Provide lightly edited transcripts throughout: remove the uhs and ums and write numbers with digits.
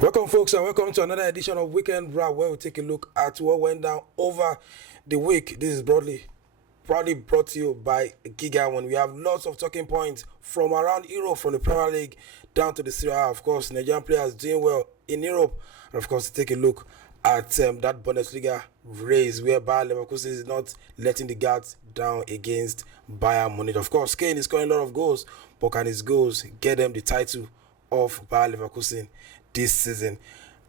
Welcome, folks, and welcome to another edition of Weekend Wrap, where we take a look at what went down over the week. This is proudly brought to you by Gigawin. We have lots of talking points from around Europe, from the Premier League down to the Serie A. Of course, Nigerian players doing well in Europe, and of course, to take a look at that Bundesliga race where Bayer Leverkusen is not letting the guards down against Bayern Munich. Of course, Kane is scoring a lot of goals, but can his goals get them the title of Bayer Leverkusen this season?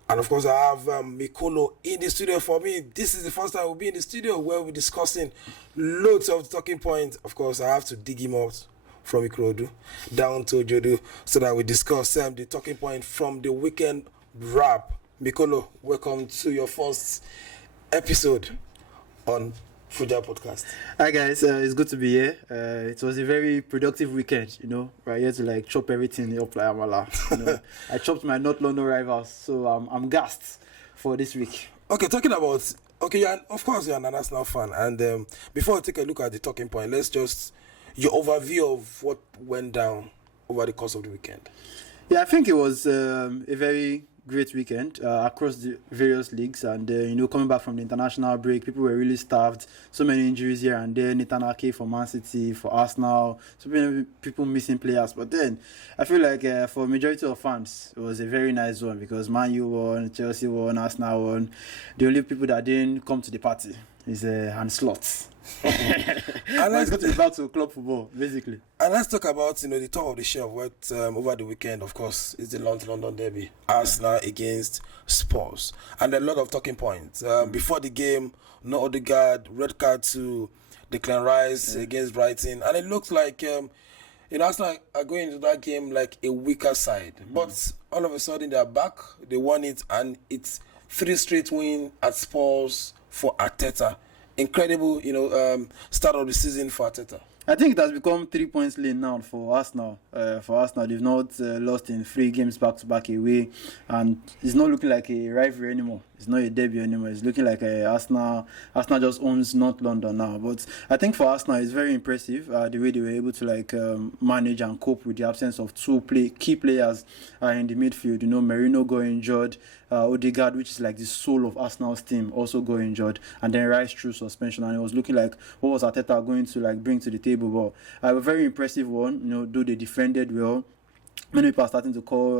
And of course, I have Mikolo in the studio for me. This is the first time we'll be in the studio where we're discussing loads of talking points. Of course, I have to dig him out from Ikorodu down to Jodu so that we discuss the talking point from the Weekend Wrap. Mikolo, welcome to your first episode on Fuja Podcast. Hi guys, it's good to be here. It was a very productive weekend, right here to chop everything up like Amala. I chopped my North London rivals, so I'm gassed for this week. Okay, talking about of course you're an Arsenal fan, and before we take a look at the talking point, let's just your overview of what went down over the course of the weekend. Yeah, I think it was a very great weekend across the various leagues, and coming back from the international break, people were really starved. So many injuries here and there. Nathan Ake for Man City, for Arsenal, so many people missing players. But then I feel like for majority of fans, it was a very nice one because Man U won, Chelsea won, Arsenal won. The only people that didn't come to the party is Hans Slot. And let's go to back to club football, basically. And let's talk about the top of the show of what over the weekend. Of course, is the London derby, Arsenal against Spurs, and a lot of talking points before the game. No Odegaard, red card to Declan Rice against Brighton, and it looks like Arsenal are going into that game like a weaker side. But all of a sudden they are back. They won it, and it's 3 straight wins at Spurs for Arteta. Incredible, start of the season for Arteta. I think it has become 3 points lead now for Arsenal. They've not lost in 3 games back-to-back away, and it's not looking like a rivalry anymore. It's not a derby anymore. It's looking like Arsenal just owns North London now. But I think for Arsenal, it's very impressive the way they were able to manage and cope with the absence of 2 key players in the midfield. Merino got injured, Odegaard, which is like the soul of Arsenal's team, also got injured, and then Rice through suspension. And it was looking like what was Arteta going to bring to the table. But a very impressive one. Though they defended well. Many people are starting to call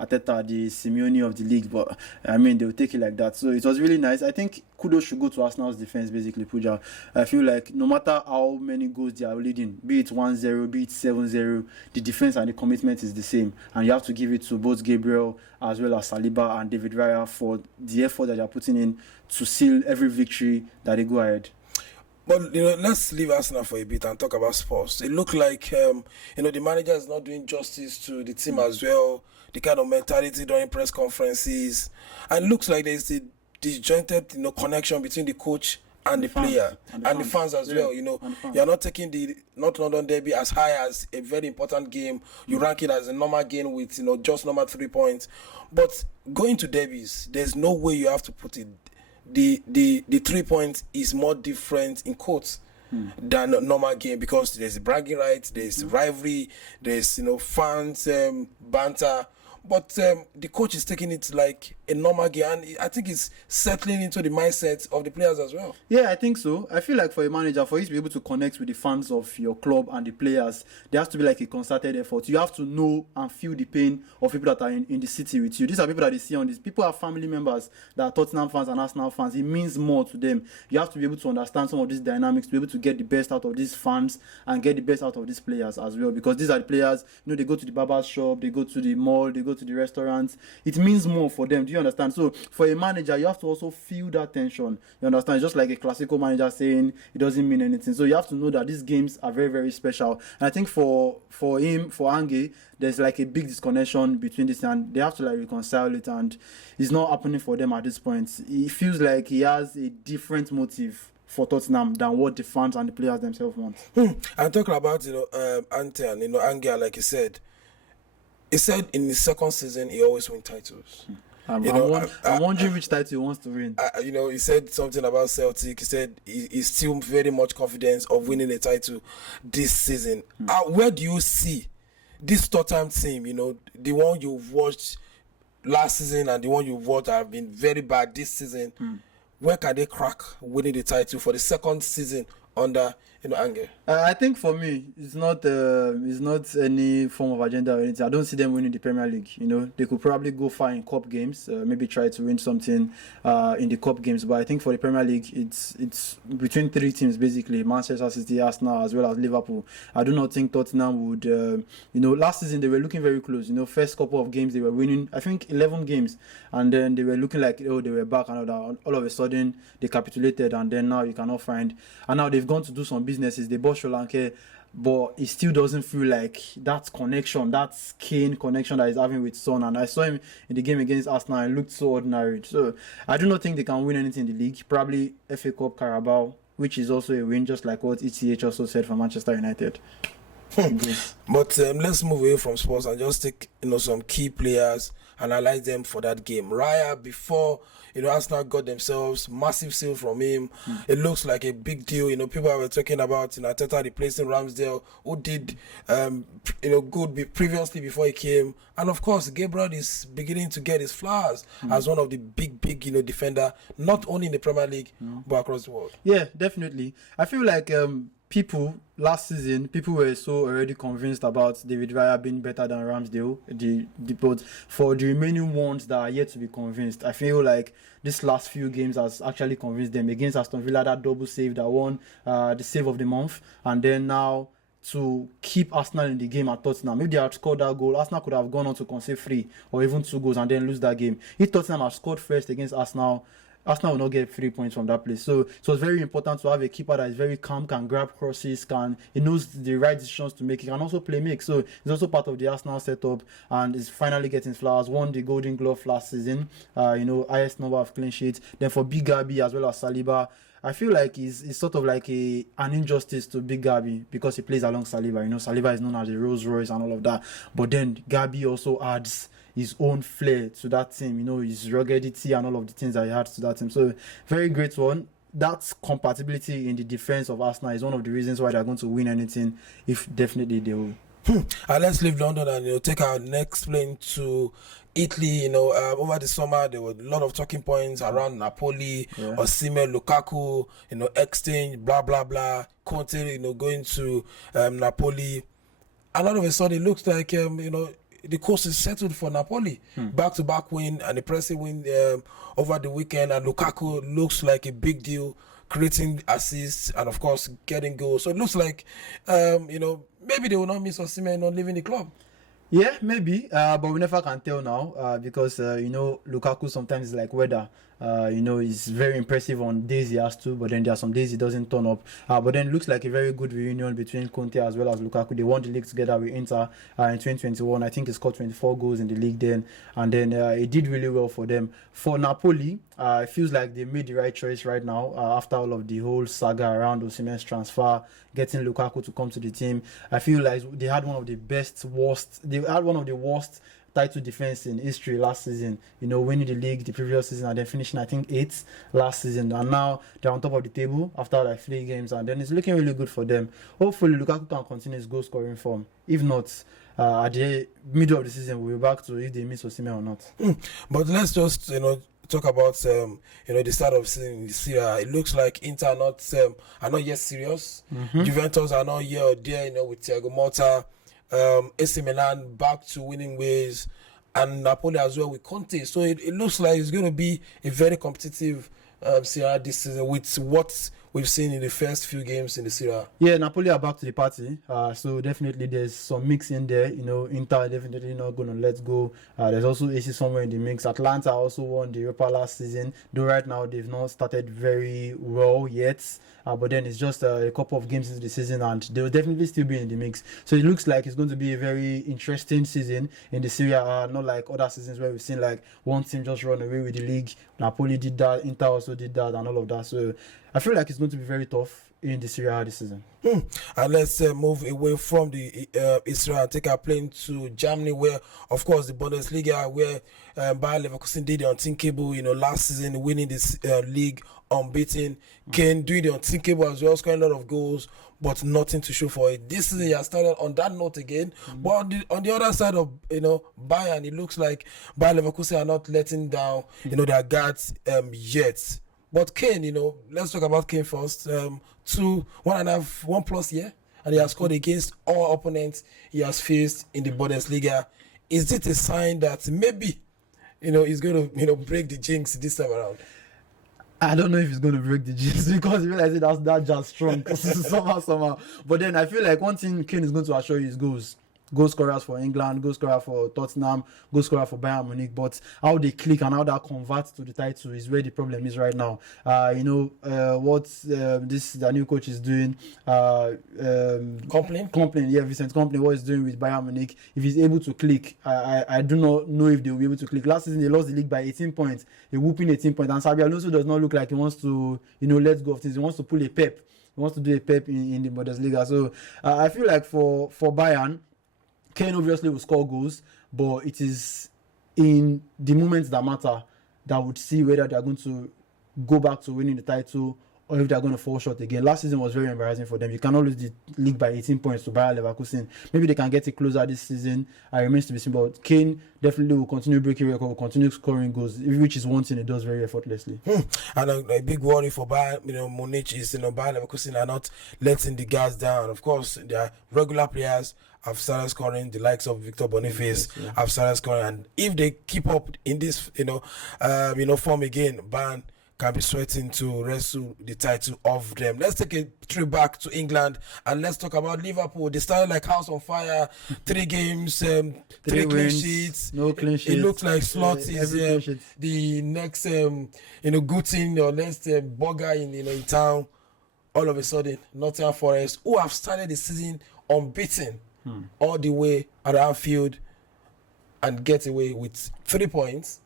Arteta the Simeone of the league, but they will take it like that. So it was really nice. I think kudos should go to Arsenal's defense, basically, Puja. I feel like no matter how many goals they are leading, be it 1-0, be it 7-0, the defense and the commitment is the same. And you have to give it to both Gabriel as well as Saliba and David Raya for the effort that they are putting in to seal every victory that they go ahead. But let's leave Arsenal for a bit and talk about Spurs. It looked like the manager is not doing justice to the team as well. The kind of mentality during press conferences, and it looks like there's a disjointed connection between the coach and the player and the fans as well. You're not taking the North London derby as high as a very important game. You rank it as a normal game with just normal 3 points. But going to derbies, there's no way you have to put it. The 3 points is more different in quotes than a normal game because there's bragging rights, there's rivalry, there's fans banter. But the coach is taking it like a normal game, and I think it's settling into the mindset of the players as well. Yeah, I think so. I feel like for a manager, for you to be able to connect with the fans of your club and the players, there has to be like a concerted effort. You have to know and feel the pain of people that are in the city with you. These are people that they see on this. People are family members that are Tottenham fans and Arsenal fans. It means more to them. You have to be able to understand some of these dynamics, to be able to get the best out of these fans and get the best out of these players as well. Because these are the players, they go to the barber's shop, they go to the mall, they go to the restaurants. It means more for them. Do you understand? So for a manager, you have to also feel that tension. You understand? It's just like a classical manager saying it doesn't mean anything. So you have to know that these games are very, very special. And I think for him, for Ange, there's like a big disconnection between this, and they have to reconcile it, and it's not happening for them at this point. It feels like he has a different motive for Tottenham than what the fans and the players themselves want. I'm talking about Ante and Ange, like he said in his second season he always wins titles. I'm wondering which title he wants to win. He said something about Celtic. He said he's still very much confident of winning a title this season. Where do you see this Tottenham team, the one you've watched last season and the one you've watched have been very bad this season. Where can they crack winning the title for the second season under Anger? I think for me, it's not any form of agenda or anything. I don't see them winning the Premier League. They could probably go far in cup games, maybe try to win something in the cup games. But I think for the Premier League, it's between three teams basically: Manchester City, Arsenal, as well as Liverpool. I do not think Tottenham would. Last season they were looking very close. First couple of games they were winning, I think 11 games, and then they were looking like they were back, and all of a sudden they capitulated, and then now you cannot find. And now they've gone to do some businesses. They bought Sri Lanka, but it still doesn't feel like that connection, that Kane connection that he's having with Son. And I saw him in the game against Arsenal and looked so ordinary. So I do not think they can win anything in the league. Probably FA Cup, Carabao, which is also a win, just like what ETH also said for Manchester United. But let's move away from sports and just take some key players and highlight them for that game. Raya, before Arsenal got themselves massive sale from him. It looks like a big deal. People were talking about Arteta replacing Ramsdale, who did good previously before he came. And of course, Gabriel is beginning to get his flowers as one of the big defender, not only in the Premier League but across the world. Yeah, definitely. I feel like last season, people were so already convinced about David Raya being better than Ramsdale. But for the remaining ones that are yet to be convinced, I feel like this last few games has actually convinced them. Against Aston Villa, that double save that won the save of the month, and then now to keep Arsenal in the game at Tottenham. If they had scored that goal, Arsenal could have gone on to concede 3 or even 2 goals and then lose that game. If Tottenham had scored first against Arsenal will not get 3 points from that place. So it's very important to have a keeper that is very calm, can grab crosses, he knows the right decisions to make. He can also play make. So it's also part of the Arsenal setup and is finally getting flowers. Won the Golden Glove last season. Highest number of clean sheets. Then for Big Gabi as well as Saliba, I feel like it's sort of like an injustice to Big Gabi because he plays along Saliba. Saliba is known as the Rolls Royce and all of that. But then Gabi also adds his own flair to that team, his ruggedity and all of the things that he adds to that team. So very great one. That compatibility in the defense of Arsenal is one of the reasons why they're going to win anything, if definitely they will. And let's leave London and take our next plane to Italy. Over the summer there were a lot of talking points around Napoli, Osimhen, Lukaku, exchange, blah blah blah. Conte, going to Napoli, and all of a sudden it looks like the course is settled for Napoli. Back-to-back win, an impressive win over the weekend, and Lukaku looks like a big deal, creating assists and of course getting goals. So it looks like maybe they will not miss Osimhen not leaving the club. Yeah, maybe, but we never can tell now because Lukaku sometimes is like weather. He's very impressive on days he has to, but then there are some days he doesn't turn up. But then it looks like a very good reunion between Conte as well as Lukaku. They won the league together with Inter in 2021. I think he scored 24 goals in the league then, and then it did really well for them. For Napoli, it feels like they made the right choice right now after all of the whole saga around Osimhen's transfer, getting Lukaku to come to the team. I feel like they had one of the worst title defense in history last season, winning the league the previous season and then finishing I think 8th last season, and now they're on top of the table after like 3 games, and then it's looking really good for them. Hopefully Lukaku can continue his goal scoring form. If not, at the middle of the season we'll be back to if they miss Osimhen or not. But let's just talk about the start of season in the Serie. It looks like Inter are not yet serious. Juventus are not here or there, with Thiago Motta. AC Milan back to winning ways, and Napoli as well with Conte. So it looks like it's going to be a very competitive Serie A this season with what we've seen in the first few games in the Serie A. Yeah, Napoli are back to the party. So definitely there's some mix in there. Inter definitely not going to let go. There's also AC somewhere in the mix. Atlanta also won the Europa last season, though right now they've not started very well yet. But then it's just a couple of games into the season and they'll definitely still be in the mix. So it looks like it's going to be a very interesting season in the Serie A, not like other seasons where we've seen like one team just run away with the league. Napoli did that, Inter also did that and all of that. So I feel like it's going to be very tough. in the Serie A this season. And let's move away from the Israel and take our plane to Germany, where, of course, the Bundesliga, where Bayer Leverkusen did the unthinkable, last season, winning this league unbeaten. Kane doing the unthinkable as well, scoring a lot of goals, but nothing to show for it. This season, he has started on that note again. But on the other side of Bayern, it looks like Bayer Leverkusen are not letting down their guards yet. But Kane, let's talk about Kane first. 1.5 year, and he has scored against all opponents he has faced in the Bundesliga. Is it a sign that maybe, he's going to, break the jinx this time around? I don't know if he's going to break the jinx because you realize that's just strong somehow. But then I feel like one thing Kane is going to assure you is goals. Goal scorers for England, goal scorer for Tottenham, goal scorer for Bayern Munich. But how they click and how that converts to the title is where the problem is right now. What the new coach is doing. Company? Yeah, Vincent Kompany, what he's doing with Bayern Munich. If he's able to click, I do not know if they'll be able to click. Last season, they lost the league by 18 points. A whooping 18 points. And Xabi Alonso does not look like he wants to, let go of things. He wants to pull a pep. He wants to do a pep in the Bundesliga. So I feel like for Bayern, Kane obviously will score goals, but it is in the moments that matter that would see whether they're going to go back to winning the title or if they're going to fall short again. Last season was very embarrassing for them. You cannot lose the league by 18 points to Bayer Leverkusen. Maybe they can get it closer this season. It remains to be seen. But Kane definitely will continue breaking record, will continue scoring goals, which is one thing he does very effortlessly. And a big worry for Bayern, Munich is, Bayer Leverkusen are not letting the guys down. Of course, their regular players have started scoring. The likes of Victor Boniface have started scoring, and if they keep up in this, form again, Bayern can be sweating to wrestle the title of them. Let's take a trip back to England and let's talk about Liverpool. They started like house on fire. 3 games, 3 clean sheets. No clean sheets. It looks like Slot is the next, good thing or next burger in town. All of a sudden, Nottingham Forest, who have started the season unbeaten, all the way at Anfield, and get away with 3 points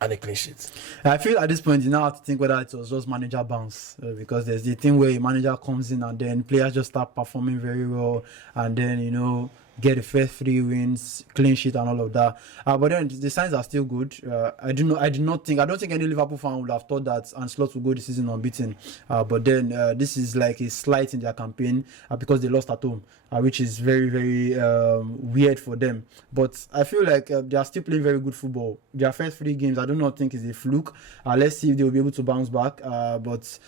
and a clean sheet. I feel at this point you now have to think whether it was just manager bounce because there's the thing where a manager comes in and then players just start performing very well and then get the first 3 wins, clean sheet and all of that. But then the signs are still good. I don't think any Liverpool fan would have thought that Ancelotti would go this season unbeaten. But then this is like a slight in their campaign because they lost at home, which is very, very weird for them. But I feel like they are still playing very good football. Their first 3 games, I do not think is a fluke. Let's see if they will be able to bounce back. But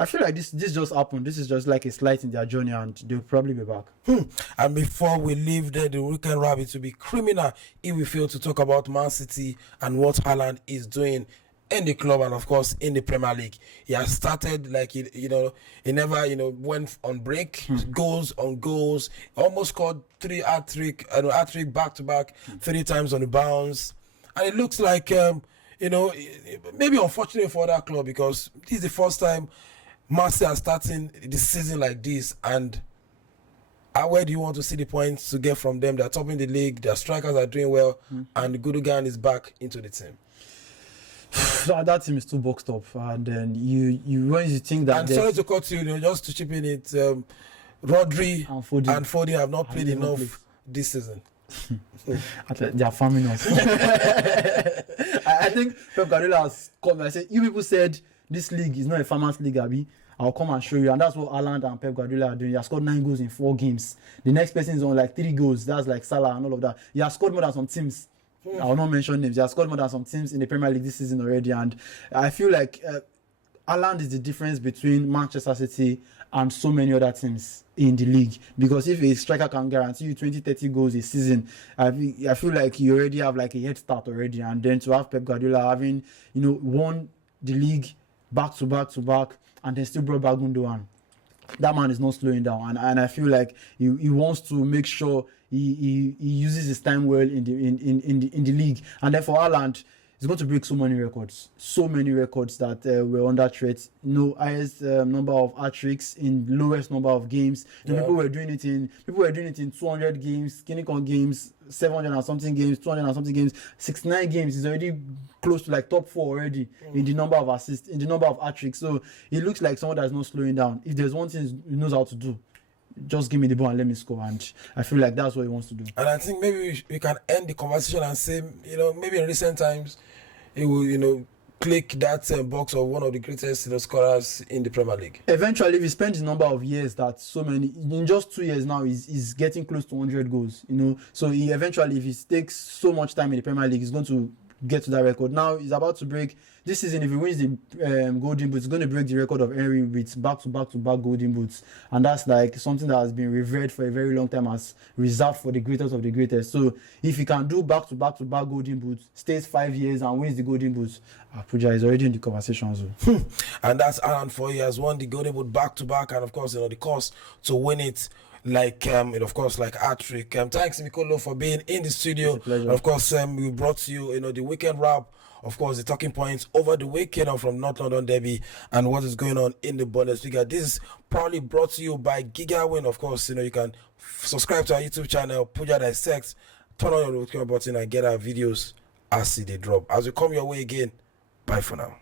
I feel like this just happened. This is just like a slight in their journey and they'll probably be back. And before we leave there, the weekend rabbit will be criminal if we fail to talk about Man City and what Haaland is doing in the club and of course in the Premier League. He has started like he never went on break, goals on goals, almost scored 3 hat-trick back to back, 3 times on the bounce. And it looks like maybe unfortunate for that club because this is the first time Man City are starting the season like this, and where do you want to see the points to get from them? They're topping the league, their strikers are doing well, and Gundogan is back into the team. That team is too boxed up, and then you when you think that. And sorry to cut you, just to chip in it, Rodri and Foden have not played enough this season. They are farming us. I think Pep Guardiola has come and said, you people said this league is not a farmers league, Abi. I'll come and show you. And that's what Haaland and Pep Guardiola are doing. He has scored 9 goals in 4 games. The next person is on like 3 goals. That's like Salah and all of that. He has scored more than some teams. I will not mention names. He has scored more than some teams in the Premier League this season already. And I feel like Haaland is the difference between Manchester City and so many other teams in the league. Because if a striker can guarantee you 20-30 goals a season, I feel like you already have like a head start already. And then to have Pep Guardiola having, won the league back to back and then still brought back Gundogan. That man is not slowing down, and I feel like he wants to make sure he uses his time well in the league. And then for Haaland, He's going to break so many records that were under threat. Highest number of hat-tricks in lowest number of games. People were doing it in 200 games, skinny con games, 700 and something games, 200 and something games, 69 games. He's already close to like top 4 already in the number of assists, in the number of hat-tricks. So he looks like someone that's not slowing down. If there's one thing he knows how to do, just give me the ball and let me score. And I feel like that's what he wants to do. And I think maybe we can end the conversation and say, maybe in recent times, he will, click that box of one of the greatest scorers in the Premier League. Eventually, if he spends the number of years that in just 2 years now, he's getting close to 100 goals. So he eventually, if he takes so much time in the Premier League, he's going to get to that record. Now he's about to break this season. If he wins the golden boots, he's going to break the record of Henry with back-to-back golden boots, and that's like something that has been revered for a very long time as reserved for the greatest of the greatest. So if he can do back-to-back golden boots, stays 5 years and wins the golden boots, Puja is already in the conversation. So. And that's Haaland for you. Has won the golden boot back-to-back, and of course the cost to win it, like hat-trick. Thanks Mikolo for being in the studio. And of course we brought you the weekend wrap, of course the talking points over the weekend from North London Derby and what is going on in the Bundesliga. This is probably brought to you by Gigawin. Of course you can subscribe to our YouTube channel, Puja Dissects, turn on your notification button and get our videos as they drop. As we come your way again, bye for now.